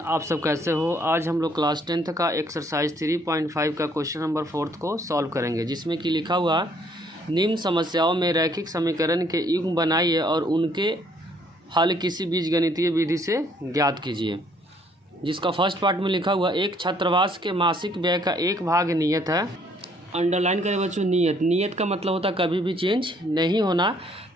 आप सब कैसे हो। आज हम लोग क्लास 10th का एक्सरसाइज 3.5 का क्वेश्चन नंबर 4 को सॉल्व करेंगे, जिसमें कि लिखा हुआ निम्न समस्याओं में रैखिक समीकरण के युग्म बनाइए और उनके हल किसी बीजगणितीय विधि से ज्ञात कीजिए। जिसका फर्स्ट पार्ट में लिखा हुआ एक छात्रावास के मासिक व्यय का एक भाग नियत है। अंडरलाइन करें बच्चों नियत। नियत का मतलब होता है कभी भी चेंज नहीं होना,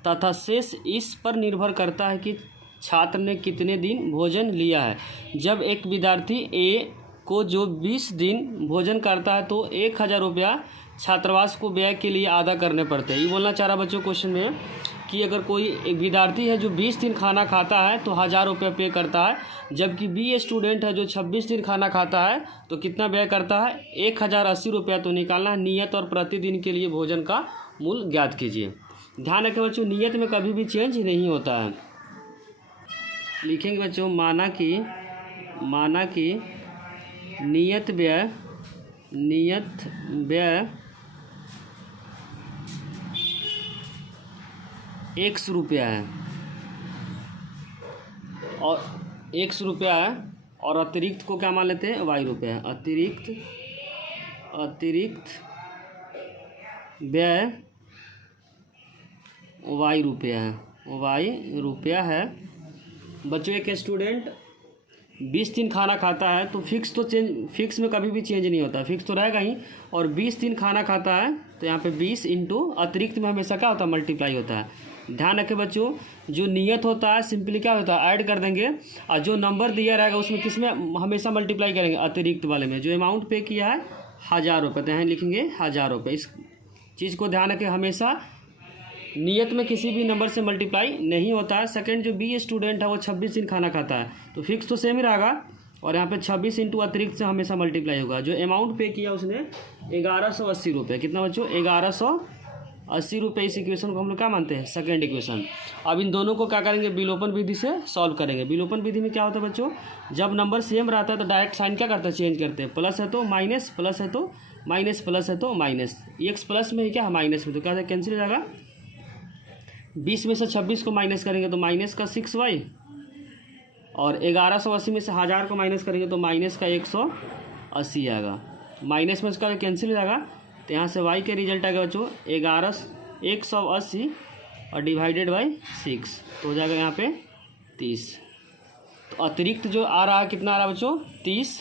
तथा शेष इस पर निर्भर करता है कि छात्र ने कितने दिन भोजन लिया है। जब एक विद्यार्थी ए को जो 20 दिन भोजन करता है तो 1000 रुपया छात्रावास को व्यय के लिए अदा करने पड़ते हैं। ये बोलना चाह रहा बच्चों क्वेश्चन में कि अगर कोई एक विद्यार्थी है जो 20 दिन खाना खाता है तो 1000 रुपये पे करता है, जबकि बी स्टूडेंट है जो 26 दिन खाना खाता है तो कितना व्यय करता है 1080 रुपया। तो निकालना है नियत और प्रतिदिन के लिए भोजन का मूल ज्ञात कीजिए। ध्यान रखें बच्चों नियत में कभी भी चेंज नहीं होता है। लिखेंगे बच्चों माना कि नियत व्यय x रुपया है और x रुपया है और अतिरिक्त को क्या मान लेते हैं y रुपया है। अतिरिक्त व्यय y रुपया है। बच्चों एक स्टूडेंट 20 दिन खाना खाता है तो फिक्स में कभी भी चेंज नहीं होता, फिक्स तो रहेगा ही। और 20 दिन खाना खाता है तो यहाँ पे 20 इंटू अतिरिक्त में हमेशा क्या होता है मल्टीप्लाई होता है। ध्यान रखें बच्चों जो नियत होता है सिंपली क्या होता है ऐड कर देंगे, और जो नंबर दिया रहेगा उसमें किस में हमेशा मल्टीप्लाई करेंगे अतिरिक्त वाले में। जो अमाउंट पे किया है 1000 रुपये तो यहाँ लिखेंगे 1000 रुपये। इस चीज़ को ध्यान रखें, हमेशा नियत में किसी भी नंबर से मल्टीप्लाई नहीं होता है। सेकंड जो बी स्टूडेंट है वो 26 दिन खाना खाता है तो फिक्स तो सेम ही रहेगा, और यहाँ पे 26 इंटू अतिरिक्त से हमेशा मल्टीप्लाई होगा। जो अमाउंट पे किया उसने 1180 रुपये। कितना बच्चों 1180 रुपये। इस इक्वेशन को हम लोग क्या मानते हैं सेकंड इक्वेशन। अब इन दोनों को क्या करेंगे विलोपन विधि से सॉल्व करेंगे। विलोपन विधि में क्या होता है बच्चों जब नंबर सेम रहता है तो डायरेक्ट साइन क्या करते हैं चेंज करते हैं। प्लस है तो माइनस, प्लस है तो माइनस, प्लस है तो माइनस। एक्स प्लस में ही क्या है माइनस में, तो क्या कैंसिल हो जाएगा। 20 में से 26 को माइनस करेंगे तो माइनस का 6y, और 1180 में से 1000 को माइनस करेंगे तो माइनस का 180 आएगा। माइनस में इसका कैंसिल हो जाएगा तो यहाँ से y के रिजल्ट आएगा बच्चों 180 और डिवाइडेड बाई 6 तो हो जाएगा यहाँ पे 30। तो अतिरिक्त जो आ रहा है कितना आ रहा है बच्चों 30।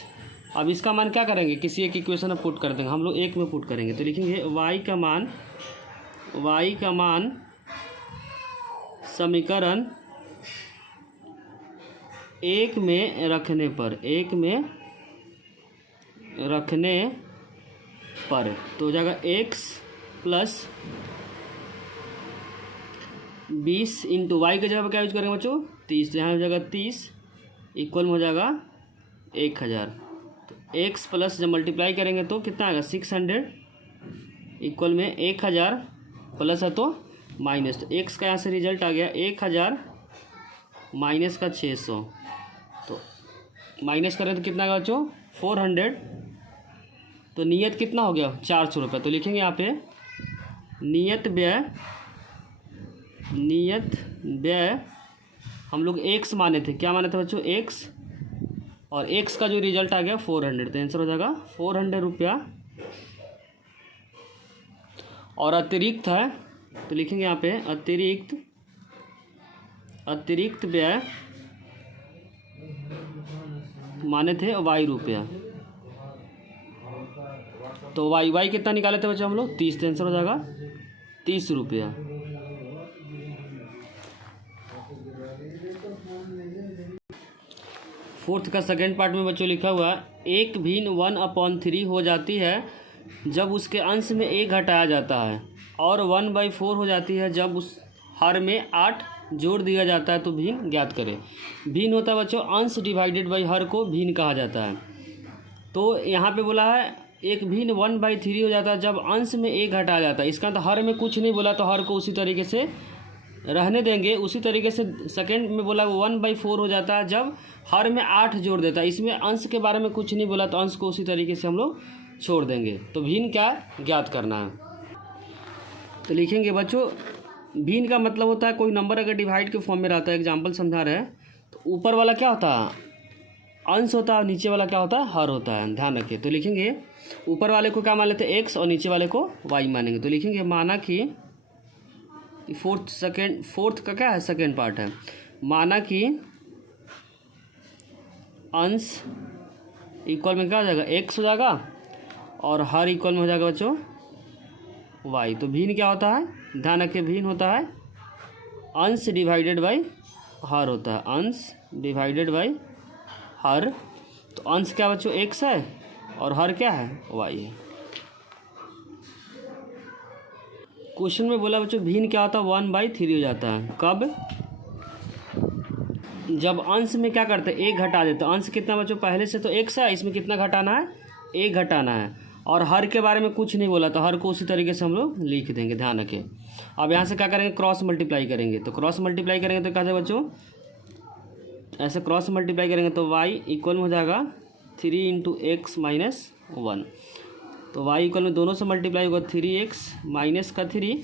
अब इसका मान क्या करेंगे किसी एक इक्वेशन में पुट कर देंगे, हम लोग एक में पुट करेंगे तो लिखेंगे y का मान समीकरण एक में रखने पर तो हो जाएगा x प्लस 20 इंटू वाई के जगह पर क्या यूज करेंगे बच्चों 30, तो यहाँ हो जाएगा 30 इक्वल में हो जाएगा 1000। तो x प्लस जब मल्टीप्लाई करेंगे तो कितना आएगा 600 इक्वल में 1000 प्लस है तो माइनस, तो x का यहाँ से रिजल्ट आ गया 1000 माइनस का 600, तो माइनस करें तो कितना आएगा बच्चों 400। तो नियत कितना हो गया 400 रुपये। तो लिखेंगे यहाँ पे नियत व्यय हम लोग x माने थे, क्या माने थे बच्चों x, और x का जो रिजल्ट आ गया 400, तो आंसर हो जाएगा 400 रुपया। और अतिरिक्त है तो लिखेंगे यहाँ पे अतिरिक्त व्यय माने थे y रुपया। तो y कितना निकाले थे बच्चों हम लोग 30, तो आंसर हो जाएगा 30 रुपया। फोर्थ का सेकेंड पार्ट में बच्चों लिखा हुआ एक भिन्न 1/3 हो जाती है जब उसके अंश में 1 घटाया जाता है, और 1/4 हो जाती है जब उस हर में 8 जोड़ दिया जाता है। तो भिन्न ज्ञात करें। भिन्न होता है बच्चों अंश डिवाइडेड बाई हर को भिन्न कहा जाता है। तो यहाँ पे बोला है एक भिन्न 1/3 हो जाता है जब अंश में 1 घटाया जाता है। इसका तो हर में कुछ नहीं बोला तो हर को उसी तरीके से रहने देंगे। उसी तरीके से सेकंड में बोला 1/4 हो जाता है जब हर में 8 जोड़ देता है। इसमें अंश के बारे में कुछ नहीं बोला तो अंश को उसी तरीके से हम लोग छोड़ देंगे। तो भिन्न क्या ज्ञात करना है। तो लिखेंगे बच्चों भिन्न का मतलब होता है कोई नंबर अगर डिवाइड के फॉर्म में रहता है, एग्जाम्पल समझा रहे हैं, तो ऊपर वाला क्या होता है अंश होता है और नीचे वाला क्या होता है, हर होता है, ध्यान रखिए। तो लिखेंगे ऊपर वाले को क्या मान लेते हैं x और नीचे वाले को y मानेंगे। तो लिखेंगे माना कि फोर्थ का क्या है, सेकेंड पार्ट है, माना कि अंश इक्वल में क्या हो जाएगा, x हो जाएगा और हर इक्वल में हो जाएगा बच्चों y। तो भिन्न क्या होता है, ध्यान रखिए, भिन्न होता है अंश डिवाइडेड बाई हर होता है, अंश डिवाइडेड बाई हर। तो अंश क्या बच्चों x है और हर क्या है, y है। क्वेश्चन में बोला बच्चों भिन्न क्या होता है, 1/3 हो जाता है। कब, जब अंश में क्या करते हैं, एक घटा देते हैं। अंश कितना बच्चों, पहले से तो x है, इसमें कितना घटाना है, एक घटाना है। और हर के बारे में कुछ नहीं बोला, तो हर को उसी तरीके से हम लोग लिख देंगे, ध्यान रखें। अब यहाँ से क्या करेंगे, क्रॉस मल्टीप्लाई करेंगे। तो क्रॉस मल्टीप्लाई करेंगे तो क्या है बच्चों, ऐसे क्रॉस मल्टीप्लाई करेंगे तो y इक्वल में हो जाएगा 3 × x - 1। तो y इक्वल में दोनों से मल्टीप्लाई होगा 3x माइनस का 3,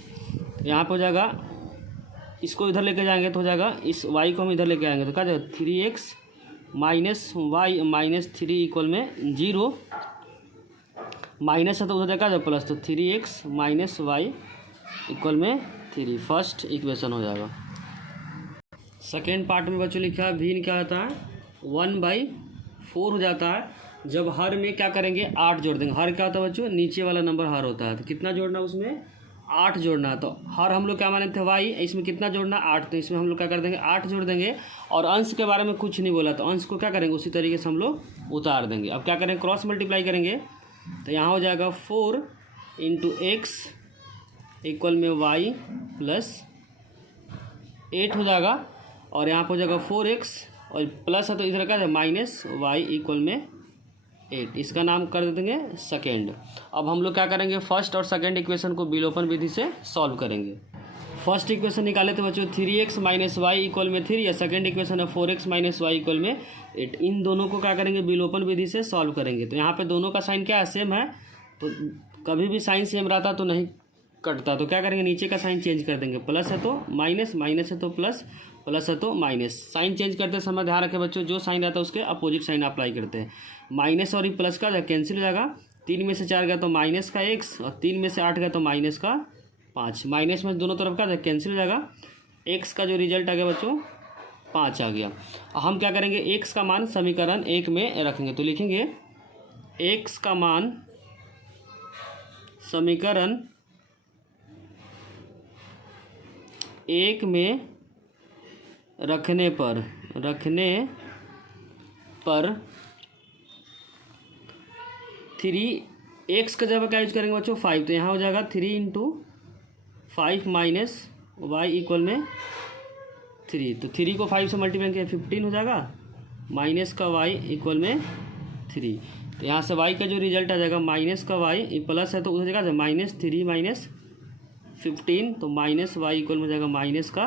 यहाँ पे हो जाएगा, इसको इधर लेके जाएंगे तो हो जाएगा, इस y को हम इधर लेके आएंगे तो क्या जाएगा 3x minus y minus 3 equal में 0, माइनस है तो उधर क्या जाएगा प्लस, तो 3x माइनस y इक्वल में 3, फर्स्ट इक्वेशन हो जाएगा। सेकेंड पार्ट में बच्चों लिखा है भिन्न क्या होता है, 1/4 हो जाता है जब हर में क्या करेंगे, 8 जोड़ देंगे। हर क्या होता है बच्चों, नीचे वाला नंबर हर होता है, तो कितना जोड़ना उसमें, 8 जोड़ना। तो हर हम लोग क्या माने थे y, इसमें कितना जोड़ना 8, तो इसमें हम लोग क्या कर देंगे 8 जोड़ देंगे। और अंश के बारे में कुछ नहीं बोला, तो अंश को क्या करेंगे उसी तरीके से हम लोग उतार देंगे। अब क्या करेंगे, क्रॉस मल्टीप्लाई करेंगे तो यहाँ हो जाएगा 4 × x इक्वल में y प्लस 8 हो जाएगा, और यहाँ पर हो जाएगा 4x और प्लस है तो इधर क्या है माइनस y इक्वल में 8। इसका नाम कर देंगे सेकेंड। अब हम लोग क्या करेंगे, फर्स्ट और सेकेंड इक्वेशन को विलोपन विधि से सॉल्व करेंगे। फर्स्ट इक्वेशन निकाले तो बच्चों 3x माइनस y इक्वल में 3, या सेकेंड इक्वेशन है 4x माइनस y इक्वल में 8। इन दोनों को क्या करेंगे, विलोपन विधि से सॉल्व करेंगे। तो यहाँ पे दोनों का साइन क्या है, सेम है, तो कभी भी साइन सेम रहता तो नहीं कटता, तो क्या करेंगे नीचे का साइन चेंज कर देंगे, प्लस है तो माइनस, माइनस है तो प्लस, प्लस है तो माइनस। साइन चेंज करते समय ध्यान रखें बच्चों, जो साइन रहता है उसके अपोजिट साइन अप्लाई करते हैं। माइनस और प्लस का कैंसिल हो जाएगा, 3 में से 4 गया तो माइनस का x, और 3 में से 8 गया तो माइनस का 5। माइनस में दोनों तरफ का कैंसिल हो जाएगा, x का जो रिजल्ट आ गया बच्चों 5 आ गया। हम क्या करेंगे, x का मान समीकरण 1 में रखेंगे। तो लिखेंगे x का मान समीकरण 1 में रखने पर 3x का जगह क्या यूज करेंगे बच्चों 5, तो यहाँ हो जाएगा 3 × 5 माइनस y इक्वल में 3। तो 3 को 5 से मल्टीप्लाई किया 15 हो जाएगा, माइनस का y इक्वल में 3। तो यहाँ से y का जो रिजल्ट आ जाएगा माइनस का y, प्लस है तो उस जगह माइनस 3 माइनस 15, तो माइनस y इक्वल में जाएगा माइनस का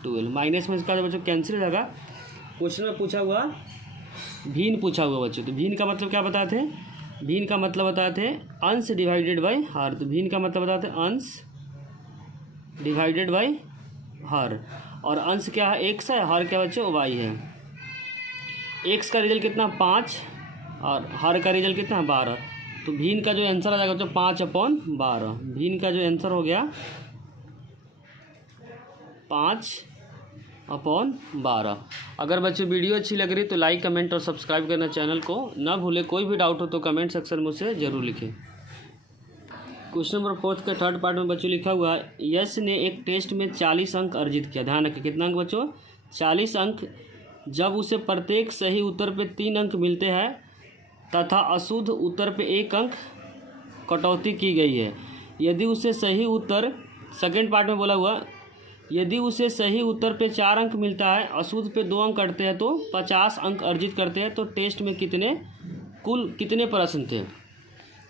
12। माइनस में इसका बच्चों कैंसिल हो जाएगा। क्वेश्चन में पूछा हुआ भिन्न पूछा हुआ बच्चों, तो भिन्न का मतलब क्या बताए थे, भिन्न का मतलब बताए थे अंश डिवाइडेड बाई हर। तो भिन्न का मतलब बताते हैं अंश डिवाइडेड बाई हर, और अंश क्या है x है, हर क्या बच्चों y है। x का रिजल्ट कितना 5 और हर का रिजल्ट कितना 12। तो भिन्न का जो आंसर आ जाएगा बच्चों 5/12। भिन्न का जो आंसर हो गया 5/12। अगर बच्चों वीडियो अच्छी लग रही तो लाइक कमेंट और सब्सक्राइब करना चैनल को ना भूले। कोई भी डाउट हो तो कमेंट सेक्शन में मुझसे ज़रूर लिखें। क्वेश्चन नंबर 4 के थर्ड पार्ट में बच्चों लिखा हुआ है, यश ने एक टेस्ट में 40 अंक अर्जित किया। ध्यान रखें कितना अंक बच्चों 40 अंक। जब उसे प्रत्येक सही उत्तर पे 3 अंक मिलते हैं तथा अशुद्ध उत्तर पे 1 अंक कटौती की गई है। यदि उसे सही उत्तर, सेकेंड पार्ट में बोला हुआ, यदि उसे सही उत्तर पे 4 अंक मिलता है, अशुद्ध पे 2 अंक कटते हैं तो 50 अंक अर्जित करते हैं। तो टेस्ट में कुल कितने प्रश्न थे।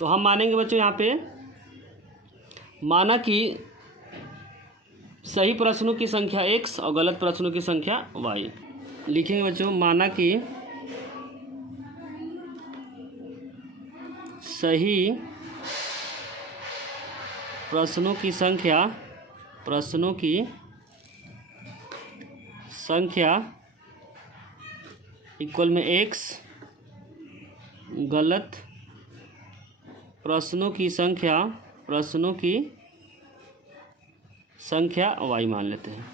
तो हम मानेंगे बच्चों यहाँ पे, माना कि सही प्रश्नों की संख्या x और गलत प्रश्नों की संख्या y। लिखेंगे बच्चों, माना कि सही प्रश्नों की संख्या इक्वल में x, गलत प्रश्नों की संख्या y मान लेते हैं।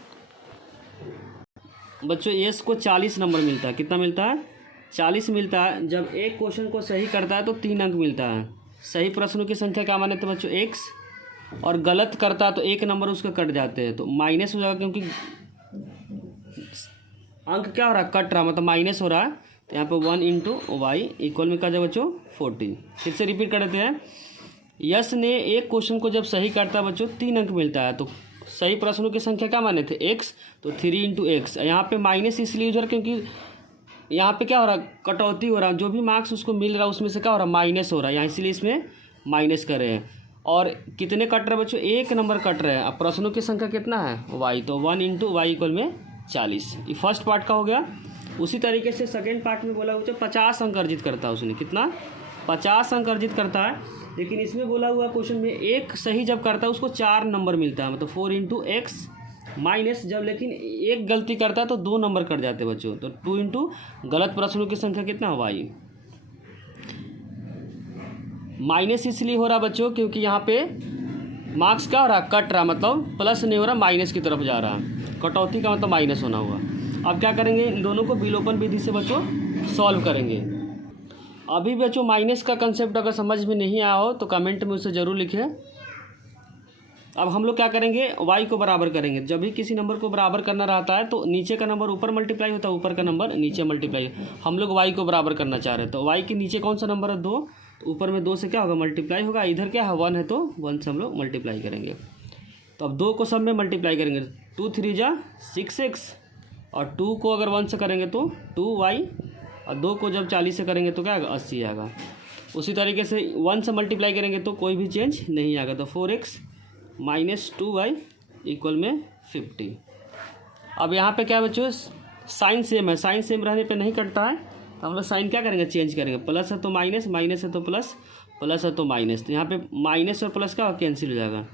बच्चों s को 40 नंबर मिलता है। कितना मिलता है? 40 मिलता है। जब एक क्वेश्चन को सही करता है तो 3 अंक मिलता है। सही प्रश्नों की संख्या क्या माने थे बच्चों? x, और गलत करता है तो 1 नंबर उसके कट जाते हैं, तो माइनस हो जाएगा, क्योंकि अंक क्या हो रहा है? कट रहा, मतलब माइनस हो रहा है। तो यहाँ पे 1 इंटू वाई इक्वल में क्या जाएगा बच्चों? 40। फिर से रिपीट कर देते हैं। यश ने एक क्वेश्चन को जब सही करता है बच्चों 3 अंक मिलता है। तो सही प्रश्नों की संख्या क्या माने थे? x, तो 3 इंटू एक्स। यहाँ पे माइनस इसलिए यूज हो रहा है क्योंकि यहाँ पे क्या हो रहा है? कटौती हो रहा है। जो भी मार्क्स उसको मिल रहा है उसमें से क्या हो रहा है? माइनस हो रहा है यहाँ, इसलिए इसमें माइनस कर रहे हैं। और कितने कट रहे हैं बच्चों? 1 नंबर कट रहे हैं। अब प्रश्नों की संख्या कितना है? y, तो 1 इंटू वाई इक्वल में 40। ये फर्स्ट पार्ट का हो गया। उसी तरीके से सेकेंड पार्ट में बोला बच्चों 50 अंक अर्जित करता है उसने। कितना? 50 अंक अर्जित करता है। लेकिन इसमें बोला हुआ क्वेश्चन में एक सही जब करता है उसको 4 नंबर मिलता है, मतलब 4 इंटू एक्स माइनस, जब लेकिन एक गलती करता है तो 2 नंबर कट जाते हैं बच्चों। तो 2 इंटू गलत प्रश्नों की संख्या कितना है? वाई। माइनस इसलिए हो रहा बच्चों क्योंकि यहाँ पे मार्क्स क्या हो रहा है? कट रहा, मतलब प्लस नहीं हो रहा, माइनस की तरफ जा रहा है। कटौती का मतलब माइनस होना हुआ। अब क्या करेंगे? इन दोनों को विलोपन विधि से बच्चों सॉल्व करेंगे। अभी बच्चों माइनस का कंसेप्ट अगर समझ में नहीं आया हो तो कमेंट में उसे ज़रूर लिखें। अब हम लोग क्या करेंगे? y को बराबर करेंगे। जब भी किसी नंबर को बराबर करना रहता है तो नीचे का नंबर ऊपर मल्टीप्लाई होता है, ऊपर का नंबर नीचे मल्टीप्लाई। हम लोग y को बराबर करना चाह रहे हैं, तो y के नीचे कौन सा नंबर है? 2, तो ऊपर में 2 से क्या होगा? मल्टीप्लाई होगा। इधर क्या है? 1 है, तो 1 से हम लोग मल्टीप्लाई करेंगे। तो अब 2 को सब में मल्टीप्लाई करेंगे। 2 3 जा 6x, और 2 को अगर 1 से करेंगे तो 2y, और 2 को जब 40 से करेंगे तो क्या आएगा? 80 आएगा। उसी तरीके से 1 से मल्टीप्लाई करेंगे तो कोई भी चेंज नहीं आएगा। तो 4x माइनस 2y इक्वल में 50। अब यहाँ पे क्या बच्चों? साइन सेम है। साइन सेम रहने पे नहीं कटता है, तो हम लोग साइन क्या करेंगे? चेंज करेंगे। प्लस है तो माइनस, माइनस है तो प्लस, प्लस है तो माइनस। तो यहाँ पे माइनस और प्लस क्या कैंसिल हो जाएगा।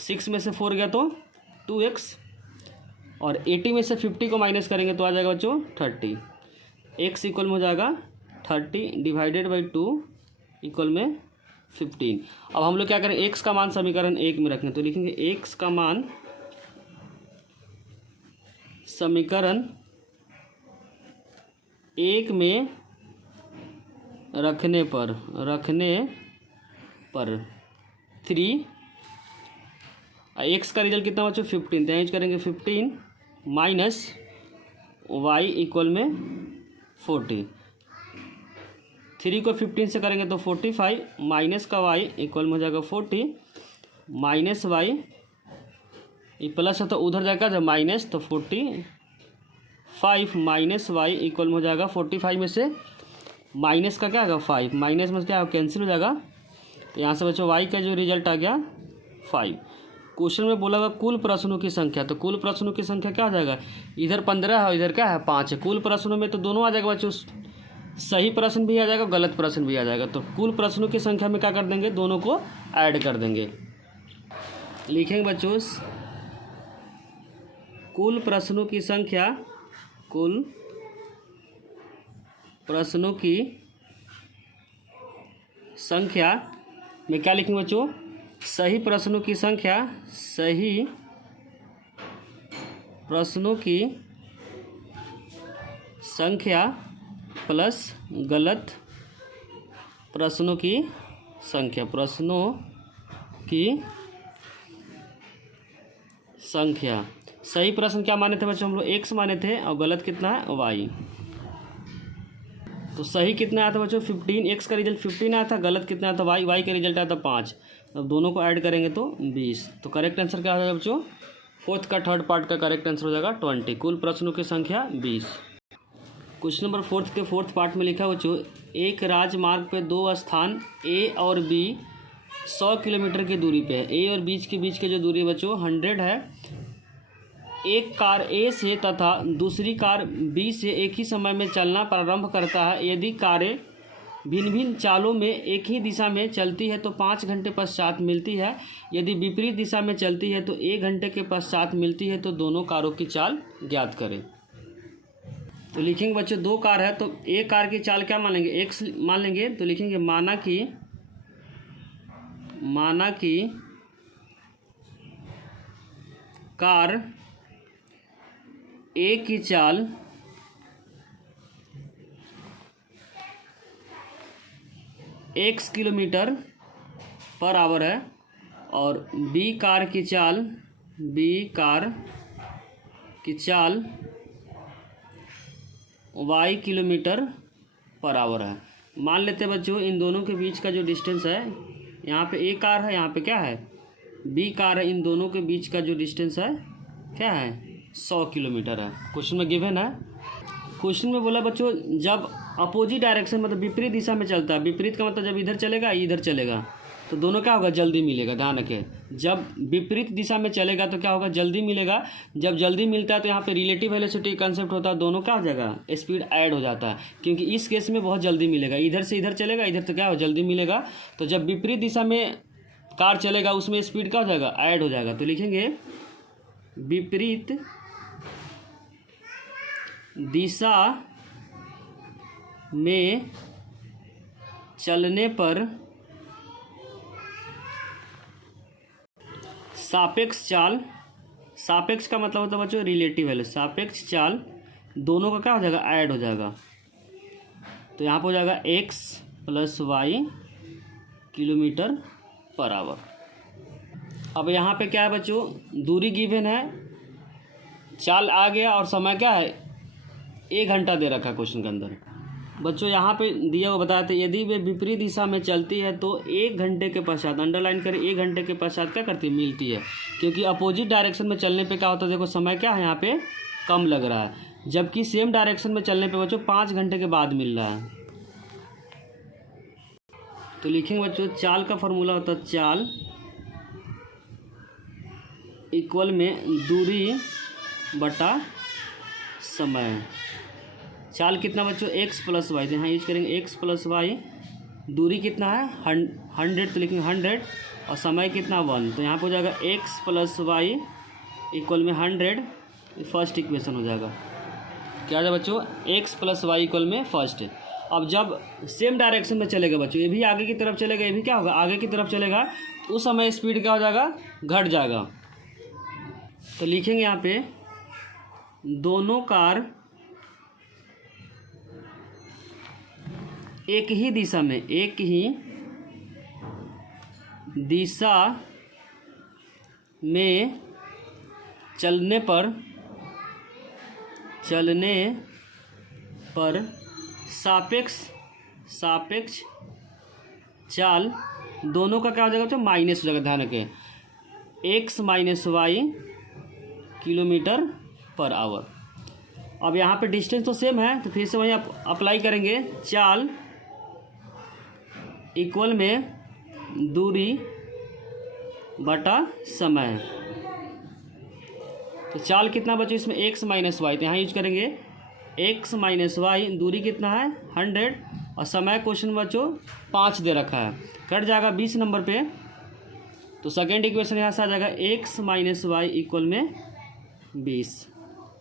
6 में से 4 गया तो 2x, और 80 में से 50 को माइनस करेंगे तो आ जाएगा बच्चों 30। x इक्वल में हो जाएगा 30 डिवाइडेड बाई 2 इक्वल में 15। अब हम लोग क्या करें? x का मान समीकरण 1 में रखें, तो लिखेंगे x का मान समीकरण 1 में रखने पर 3, x का रिजल्ट कितना बच्चों? 15। तो यूज करेंगे 15 माइनस y इक्वल में 40। 3 को 15 से करेंगे तो 45, माइनस का y इक्वल में हो जाएगा 40, माइनस y, ये प्लस है तो उधर जाएगा जब माइनस, तो 45 माइनस y इक्वल में हो जाएगा 45 में से माइनस का क्या आएगा? 5, माइनस में क्या कैंसिल हो जाएगा। तो यहाँ से बच्चों y का जो रिजल्ट आ गया 5। क्वेश्चन में बोला हुआ कुल प्रश्नों की संख्या, तो कुल प्रश्नों की संख्या क्या हो जाएगा? इधर 15 है, इधर क्या है? 5 है। कुल प्रश्नों में तो दोनों आ जाएगा बच्चों, सही प्रश्न भी आ जाएगा, गलत प्रश्न भी आ जाएगा। तो कुल प्रश्नों की संख्या में क्या कर देंगे? दोनों को ऐड कर देंगे। लिखेंगे बच्चों कुल प्रश्नों की संख्या, कुल प्रश्नों की संख्या में क्या लिखेंगे बच्चों? सही प्रश्नों की संख्या, सही प्रश्नों की संख्या प्लस गलत प्रश्नों की संख्या, प्रश्नों की संख्या। सही प्रश्न क्या माने थे बच्चों? हम लोग x माने थे, और गलत कितना है? y। तो सही कितना आया था बच्चों? 15। x का रिजल्ट 15 आया था, गलत कितना आया था? y का रिजल्ट आया था 5। अब दोनों को ऐड करेंगे तो 20। तो करेक्ट आंसर क्या हो जाएगा बच्चों? फोर्थ का थर्ड पार्ट का करेक्ट आंसर हो जाएगा 20। कुल प्रश्नों की संख्या 20। क्वेश्चन नंबर 4 के फोर्थ पार्ट में लिखा बच्चों, एक राजमार्ग पे 2 स्थान A और B 100 किलोमीटर की दूरी पे है। A और B के बीच की जो दूरी बच्चों 100 है। एक कार A से तथा दूसरी कार B से एक ही समय में चलना प्रारंभ करता है। यदि कारें भिन्न भिन्न चालों में एक ही दिशा में चलती है तो 5 घंटे पश्चात मिलती है। यदि विपरीत दिशा में चलती है तो 1 घंटे के पश्चात मिलती है। तो दोनों कारों की चाल ज्ञात करें। तो लिखेंगे बच्चों 2 कार है तो एक कार की चाल क्या मान लेंगे, एक्स मान लेंगे। तो लिखेंगे माना कि कार ए की चाल x किलोमीटर पर आवर है और बी कार की चाल y किलोमीटर पर आवर है। मान लेते हैं बच्चों इन दोनों के बीच का जो डिस्टेंस है, यहाँ पे ए कार है, यहाँ पे क्या है बी कार है, इन दोनों के बीच का जो डिस्टेंस है क्या है 100 किलोमीटर है। क्वेश्चन में गिवन है। क्वेश्चन में बोला बच्चों जब अपोजिट डायरेक्शन मतलब विपरीत दिशा में चलता है, विपरीत का मतलब जब इधर चलेगा इधर चलेगा तो दोनों क्या होगा जल्दी मिलेगा। ध्यान रखें जब विपरीत दिशा में चलेगा तो क्या होगा जल्दी मिलेगा। जब जल्दी मिलता है तो यहाँ पे रिलेटिव वेलोसिटी कंसेप्ट होता है, दोनों क्या हो जाएगा स्पीड ऐड हो जाता है, क्योंकि इस केस में बहुत जल्दी मिलेगा। इधर से इधर चलेगा, इधर तो क्या हो जल्दी मिलेगा। तो जब विपरीत दिशा में कार चलेगा उसमें स्पीड क्या हो जाएगा ऐड हो जाएगा। तो लिखेंगे विपरीत दिशा में चलने पर सापेक्ष चाल, सापेक्ष का मतलब होता है बच्चों रिलेटिव वैल्यू, सापेक्ष चाल दोनों का क्या हो जाएगा ऐड हो जाएगा। तो यहाँ पर हो जाएगा x + y kilometre per hour. अब यहाँ पे क्या है बच्चों दूरी गिवन है, चाल आ गया और समय क्या है 1 घंटा दे रखा है क्वेश्चन के अंदर। बच्चों यहाँ पे दिया हुआ बताया था यदि वे विपरीत दिशा में चलती है तो 1 घंटे के पश्चात, अंडरलाइन करें 1 घंटे के पश्चात क्या करती है मिलती है, क्योंकि अपोजिट डायरेक्शन में चलने पे क्या होता है देखो समय क्या है यहाँ पे कम लग रहा है, जबकि सेम डायरेक्शन में चलने पे बच्चों 5 घंटे के बाद मिल रहा है। तो लिखेंगे बच्चों चाल का फॉर्मूला होता है चाल इक्वल में दूरी बटा समय। चाल कितना बच्चों x + y, तो यहाँ यूज करेंगे x + y। दूरी कितना है 100 तो लिखेंगे 100 और समय कितना 1, तो यहाँ पर हो जाएगा x + y इक्वल में 100। फर्स्ट इक्वेशन हो जाएगा क्या है बच्चों x + y इक्वल में फर्स्ट। अब जब सेम डायरेक्शन में चलेगा बच्चों, ये भी आगे की तरफ चलेगा, ये भी क्या होगा आगे की तरफ चलेगा, तो उस समय स्पीड क्या हो जाएगा घट जाएगा। तो लिखेंगे यहाँ पे दोनों कार एक ही दिशा में चलने पर सापेक्ष चाल दोनों का क्या हो जाएगा तो माइनस हो जाएगा। ध्यान रखें x - y kilometre per hour. अब यहाँ पे डिस्टेंस तो सेम है तो फिर से वहीं अप्लाई करेंगे चाल इक्वल में दूरी बटा समय। तो चाल कितना बचे इसमें x - y, तो यहाँ यूज करेंगे x - y, दूरी कितना है 100 और समय क्वेश्चन बच्चों 5 दे रखा है, कट जाएगा 20 नंबर पे। तो सेकेंड इक्वेशन यहाँ से आ जाएगा x - y इक्वल में 20।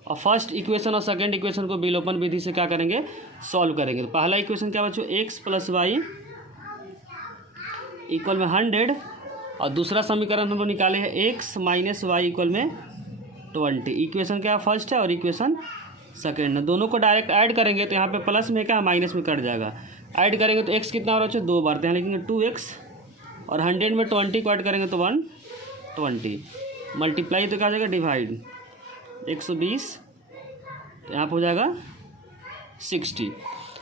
और फर्स्ट इक्वेशन और सेकेंड इक्वेशन को विलोपन विधि से क्या करेंगे सॉल्व करेंगे। तो पहला इक्वेशन क्या बच्चों x + y इक्वल में 100 और दूसरा समीकरण हम लोग निकाले हैं x - y इक्वल में 20। इक्वेशन क्या फर्स्ट है और इक्वेशन सेकेंड है, दोनों को डायरेक्ट ऐड करेंगे तो यहाँ पे प्लस में क्या माइनस में कट जाएगा। ऐड करेंगे तो x कितना हो रहा है 2 बार, तो यहाँ लिखेंगे 2x और 100 में 20 को ऐड करेंगे तो 120 मल्टीप्लाई तो क्या हो जाएगा डिवाइड 120, तो यहाँ पर हो जाएगा 60।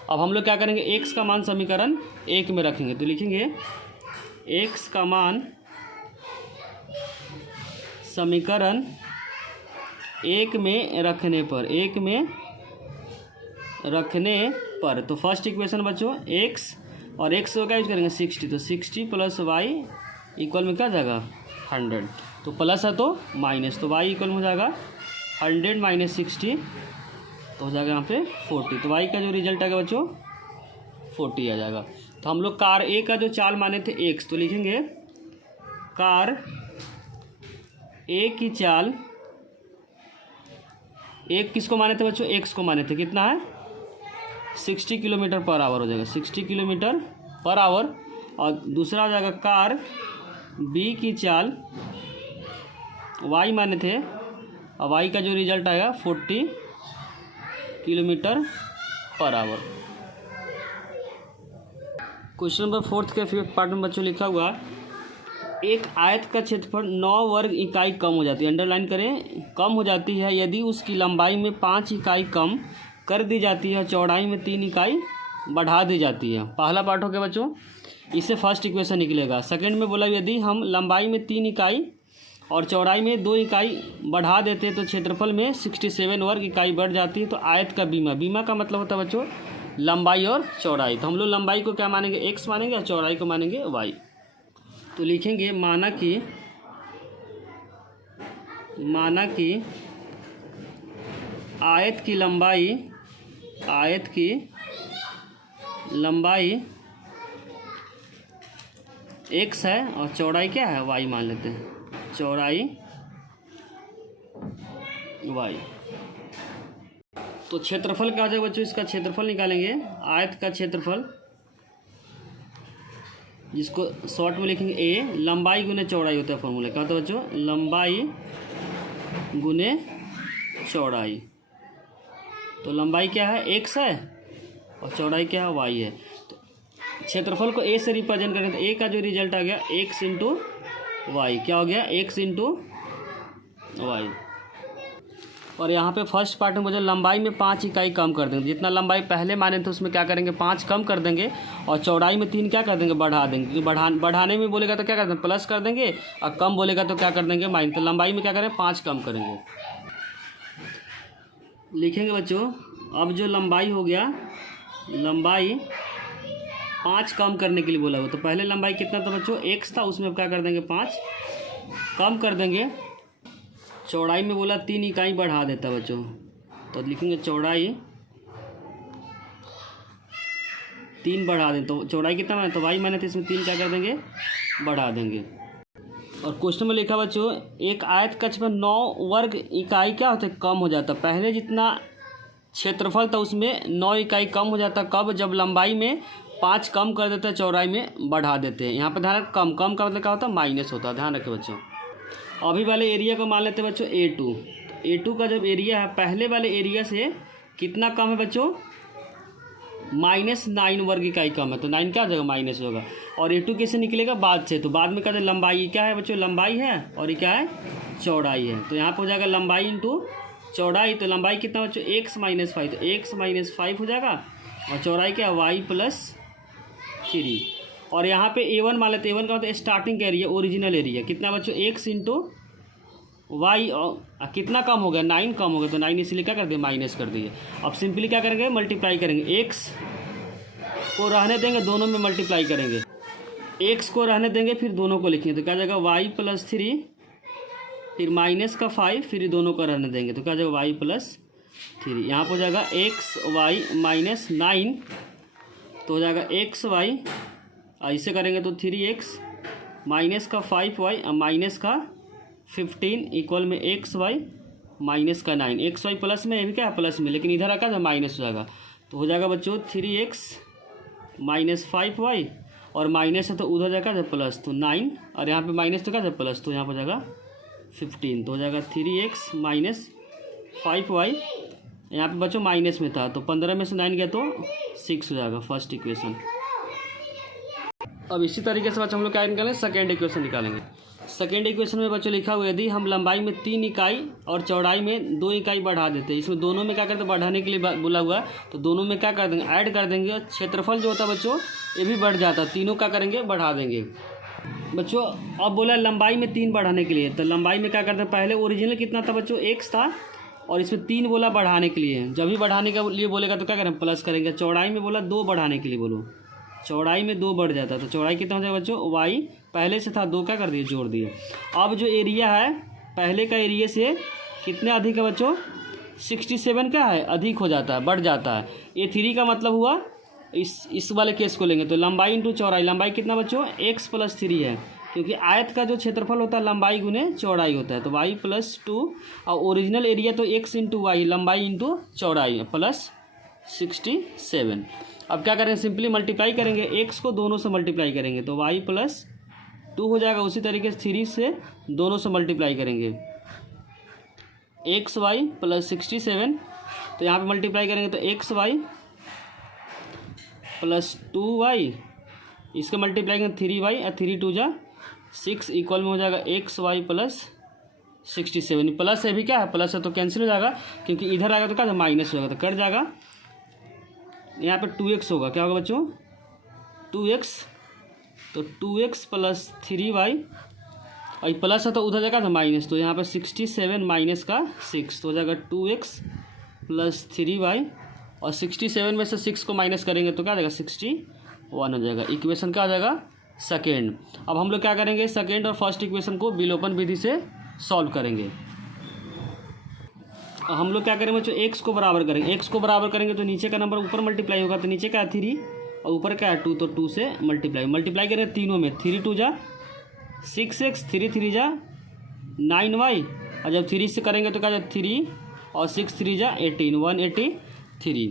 अब हम लोग क्या करेंगे x का मान समीकरण 1 में रखेंगे, तो लिखेंगे x का मान समीकरण 1 में रखने पर, तो फर्स्ट इक्वेशन बच्चों x और x को क्या यूज करेंगे 60, तो 60 + y इक्वल में क्या जाएगा 100, तो प्लस है तो माइनस, तो y इक्वल में हो जाएगा 100 - 60 तो हो जाएगा यहाँ पे 40। तो y का जो रिजल्ट आएगा बच्चों 40 आ जाएगा। तो हम लोग कार ए का जो चाल माने थे x, तो लिखेंगे कार ए की चाल एक किसको माने थे बच्चों, एक्स को माने थे, कितना है 60 किलोमीटर पर आवर हो जाएगा, 60 किलोमीटर पर आवर। और दूसरा हो जाएगा कार बी की चाल वाई माने थे, और वाई का जो रिजल्ट आएगा 40 kilometre per hour. Question number 4 के 5th पार्ट में बच्चों लिखा हुआ, एक आयत का क्षेत्रफल 9 वर्ग इकाई कम हो जाती है, अंडरलाइन करें, कम हो जाती है यदि उसकी लंबाई में 5 इकाई कम कर दी जाती है, चौड़ाई में 3 इकाई बढ़ा दी जाती है। पहला पार्ट हो गया बच्चों, इससे फर्स्ट इक्वेशन निकलेगा। सेकंड में बोला यदि हम लंबाई में 3 इकाई और चौड़ाई में 2 इकाई बढ़ा देते हैं तो क्षेत्रफल में 67 वर्ग इकाई बढ़ जाती है। तो आयत का बीमा, बीमा का मतलब होता है बच्चों लंबाई और चौड़ाई। तो हम लोग लंबाई को क्या मानेंगे, एक्स मानेंगे, और चौड़ाई को मानेंगे वाई। तो लिखेंगे माना कि आयत की लंबाई एक्स है और चौड़ाई क्या है, वाई मान लेते हैं, चौड़ाई वाई। तो क्षेत्रफल क्या हो जाएगा बच्चों, इसका क्षेत्रफल निकालेंगे, आयत का क्षेत्रफल जिसको शॉर्ट में लिखेंगे ए, लंबाई गुने चौड़ाई होता है फॉर्मूला, क्या होता है बच्चों, लंबाई गुने चौड़ाई। तो लंबाई क्या है एक्स है और चौड़ाई क्या है वाई है। तो क्षेत्रफल को ए से रिप्रेजेंट करें तो ए का जो रिजल्ट आ गया एक्स इंटू वाई, क्या हो गया एक्स इंटू वाई। और यहाँ पे फर्स्ट पार्ट में मुझे लंबाई में 5 इकाई कम कर देंगे, जितना लंबाई पहले माने थे उसमें क्या करेंगे 5 कम कर देंगे, और चौड़ाई में 3 क्या कर देंगे बढ़ा देंगे। बढ़ाने में बोलेगा तो क्या कर देंगे प्लस कर देंगे, और कम बोलेगा तो क्या कर देंगे माइनस। तो लंबाई में क्या करें 5 कम करेंगे, लिखेंगे बच्चों। अब जो लंबाई हो गया, लंबाई 5 कम करने के लिए बोला हुआ, तो पहले लंबाई कितना था बच्चों एक्स था, उसमें क्या कर देंगे 5 कम कर देंगे। चौड़ाई में बोला 3 इकाई बढ़ा देता बच्चों, तो लिखेंगे चौड़ाई 3 बढ़ा दें। तो चौड़ाई कितना माने, तो वाई माने थे, इसमें 3 क्या कर देंगे बढ़ा देंगे। और क्वेश्चन में लिखा बच्चों एक आयत का क्षेत्रफल 9 वर्ग इकाई क्या होता है कम हो जाता, पहले जितना क्षेत्रफल था उसमें 9 इकाई कम हो जाता, कब, जब लंबाई में 5 कम कर देते हैं, चौड़ाई में बढ़ा देते हैं। यहाँ पर ध्यान रखें कम का मतलब क्या होता है माइनस होता है, ध्यान रखें बच्चों। अभी वाले एरिया को मान लेते हैं बच्चों A2, तो A2 का जब एरिया है पहले वाले एरिया से कितना कम है बच्चों, -9 वर्ग इकाई कम है, तो 9 क्या हो जाएगा माइनस होगा। और A2 कैसे निकलेगा बाद से, तो बाद में क्या लंबाई क्या है बच्चों, लंबाई है और ये क्या है चौड़ाई है। तो यहाँ पर हो जाएगा लंबाई इंटू चौड़ाई, तो लंबाई कितना बच्चों x - 5, तो x - 5 हो जाएगा, और चौड़ाई क्या y + 3। और यहाँ पे A1 मान लेते हैं, A1 का मतलब स्टार्टिंग का एरिया, ओरिजिनल एरिया कितना बच्चों x इंटू वाई, और कितना कम हो गया 9 कम हो गया, तो 9 इसलिए क्या कर दिए माइनस कर दिए। अब सिंपली क्या करेंगे मल्टीप्लाई करेंगे, x को रहने देंगे दोनों में मल्टीप्लाई करेंगे, x को रहने देंगे फिर दोनों को लिखेंगे, तो क्या जाएगा y + 3 फिर -5 फिर दोनों को रहने देंगे, तो क्या जाएगा y + 3। यहाँ पर हो जाएगा xy - 9, तो हो जाएगा xy, ऐसे करेंगे तो 3x -5y -15 इक्वल में xy -9, xy प्लस में, ये भी क्या है प्लस में, लेकिन इधर आकर माइनस हो जाएगा, तो हो जाएगा बच्चों 3x -5y, और माइनस है तो उधर जाएगा प्लस, तो 9, और यहाँ पे माइनस तो क्या है प्लस, तो यहाँ पर जाएगा 15, तो हो जाएगा 3x -5y, यहाँ पे बच्चों माइनस में था, तो 15 में से 9 गया तो 6 हो जाएगा फर्स्ट इक्वेशन। अब इसी तरीके से बच्चों हम लोग क्या निकालेंगे, सेकेंड इक्वेशन निकालेंगे। सेकेंड इक्वेशन में बच्चों लिखा हुआ यदि हम लंबाई में 3 इकाई और चौड़ाई में 2 इकाई बढ़ा देते हैं, इसमें दोनों में क्या करते हैं बढ़ाने के लिए बोला हुआ है, तो दोनों में क्या कर देंगे ऐड कर देंगे, और क्षेत्रफल जो होता है बच्चों ये भी बढ़ जाता है, तीनों क्या करेंगे बढ़ा देंगे बच्चों। अब बोला लंबाई में 3 बढ़ाने के लिए, तो लंबाई में क्या करते हैं पहले ओरिजिनल कितना था बच्चों x था, और इसमें 3 बोला बढ़ाने के लिए, जब भी बढ़ाने के लिए बोलेगा तो क्या करें प्लस करेंगे। चौड़ाई में बोला 2 बढ़ाने के लिए बोलो, चौड़ाई में 2 बढ़ जाता है, तो चौड़ाई कितना हो जाएगा बच्चों y पहले से था 2 क्या कर दिए जोड़ दिए। अब जो एरिया है पहले का एरिया से कितने अधिक है बच्चों 67 का है, अधिक हो जाता है बढ़ जाता है। ये 3 का मतलब हुआ इस वाले केस को लेंगे तो लंबाई इंटू चौड़ाई, लंबाई कितना बच्चों x + 3 है, क्योंकि आयत का जो क्षेत्रफल होता है लंबाई गुने चौड़ाई होता है, तो y प्लस 2 और ओरिजिनल एरिया तो x इंटू वाई, लंबाई इंटू चौड़ाई प्लस 67। अब क्या करेंगे, सिंपली मल्टीप्लाई करेंगे, x को दोनों से मल्टीप्लाई करेंगे तो y प्लस 2 हो जाएगा। उसी तरीके से 3 से दोनों से मल्टीप्लाई करेंगे xy प्लस 67, तो यहाँ पे मल्टीप्लाई करेंगे तो xy प्लस 2y, इसके मल्टीप्लाई करेंगे 3y और 3 2 जा 6 इक्वल में हो जाएगा xy प्लस 67। प्लस है भी क्या है, प्लस है तो कैंसिल हो जाएगा, क्योंकि इधर आएगा तो क्या माइनस होगा तो कट जाएगा। यहाँ पे 2x होगा, क्या होगा बच्चों 2x, तो 2x प्लस 3y और प्लस है तो उधर जाएगा तो माइनस, तो यहाँ पे 67 माइनस का 6 तो हो जाएगा 2x प्लस 3y और 67 में से 6 को माइनस करेंगे तो क्या आ जाएगा 61 हो जाएगा। इक्वेशन क्या आ जाएगा सेकेंड। अब हम लोग क्या करेंगे, सेकेंड और फर्स्ट इक्वेशन को विलोपन विधि से सॉल्व करेंगे। हम लोग क्या करेंगे बच्चों, x को बराबर करेंगे, x को बराबर करेंगे तो नीचे का नंबर ऊपर मल्टीप्लाई होगा, तो नीचे क्या है 3 और ऊपर क्या है 2, तो 2 से मल्टीप्लाई करेंगे तीनों में, 3 2 जा 6x, 3 3 जा 9y और जब 3 से करेंगे तो क्या जाए 3 और 6 3 जा 18, 183,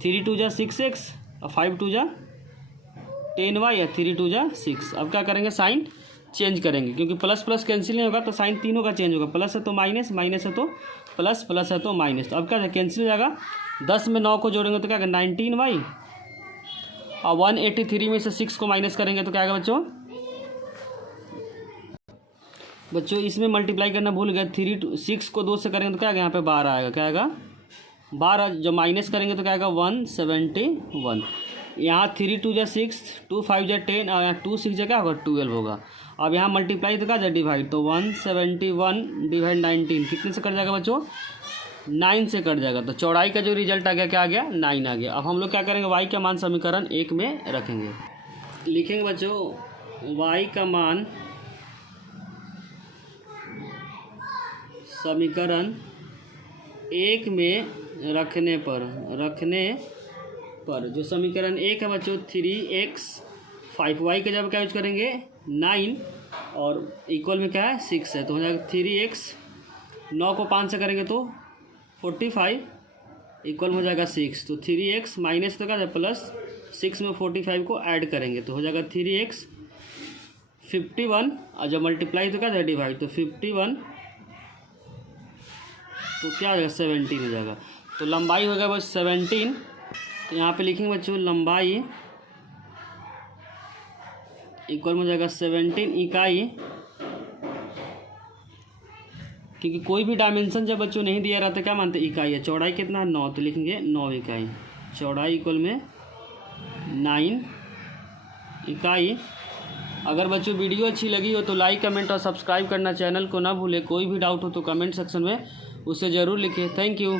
3 2 जा 6x और 5 2 जा 10y और 3 2 जा 6। अब क्या करेंगे, साइन चेंज करेंगे, क्योंकि प्लस प्लस कैंसिल नहीं होगा तो साइन तीनों का चेंज होगा, प्लस है तो माइनस, माइनस है तो प्लस, प्लस है तो माइनस। तो अब क्या कैंसिल हो जाएगा, 10 में 9 को जोड़ेंगे तो क्या 19y और 183 में से 6 को माइनस करेंगे तो क्या आएगा बच्चों इसमें मल्टीप्लाई करना भूल गए, 6 को 2 से करेंगे तो क्या आएगा, यहाँ पे 12 आएगा, क्या आएगा 12, जब माइनस करेंगे तो क्या आएगा 171। यहाँ 3 2 जा 6, 2 5 जा 10 और यहाँ 2 6 जा क्या होगा 12 होगा। अब यहाँ मल्टीप्लाई तो क्या जाए डिवाइड, तो 171 डिवाइड 19 कितने से कट जाएगा बच्चों 9 से कट जाएगा। तो चौड़ाई का जो रिजल्ट आ गया क्या आ गया 9 आ गया। अब हम लोग क्या करेंगे, y का मान समीकरण 1 में रखेंगे, लिखेंगे बच्चों y का मान समीकरण 1 में रखने पर जो समीकरण 1 है बच्चों 3x 5y का जब क्या यूज करेंगे 9 और इक्वल में क्या है 6 है, तो हो जाएगा 3x, 9 को 5 से करेंगे तो 45 इक्वल में हो जाएगा 6, तो 3x माइनस तो क्या है प्लस 6 में 45 को ऐड करेंगे तो हो जाएगा 3x 51 और जब मल्टीप्लाई तो क्या है डिवाइड, तो 51 तो क्या हो जाएगा 17 हो जाएगा। तो लंबाई हो गया बस 17, तो यहाँ पे लिखेंगे बच्चों लंबाई इक्वल में हो जाएगा 17 इकाई, क्योंकि कोई भी डायमेंशन जब बच्चों नहीं दिया रहता क्या मानते इकाई है। चौड़ाई कितना है 9, तो लिखेंगे 9 इकाई, चौड़ाई इक्वल में 9 इकाई। अगर बच्चों वीडियो अच्छी लगी हो तो लाइक कमेंट और सब्सक्राइब करना चैनल को ना भूले। कोई भी डाउट हो तो कमेंट सेक्शन में उसे ज़रूर लिखिए। Thank you.